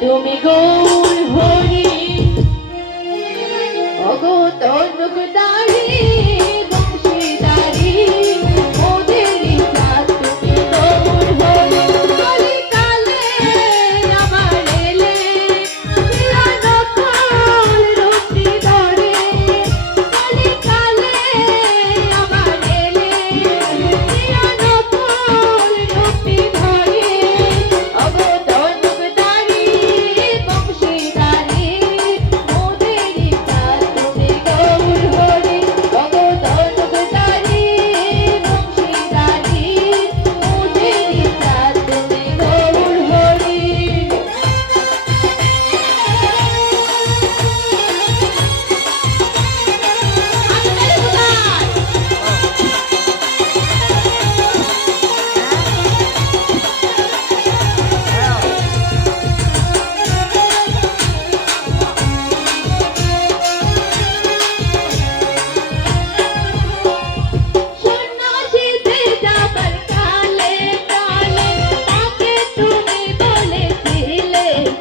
তুমি গৌর হরি। অগো তোর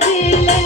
দিলে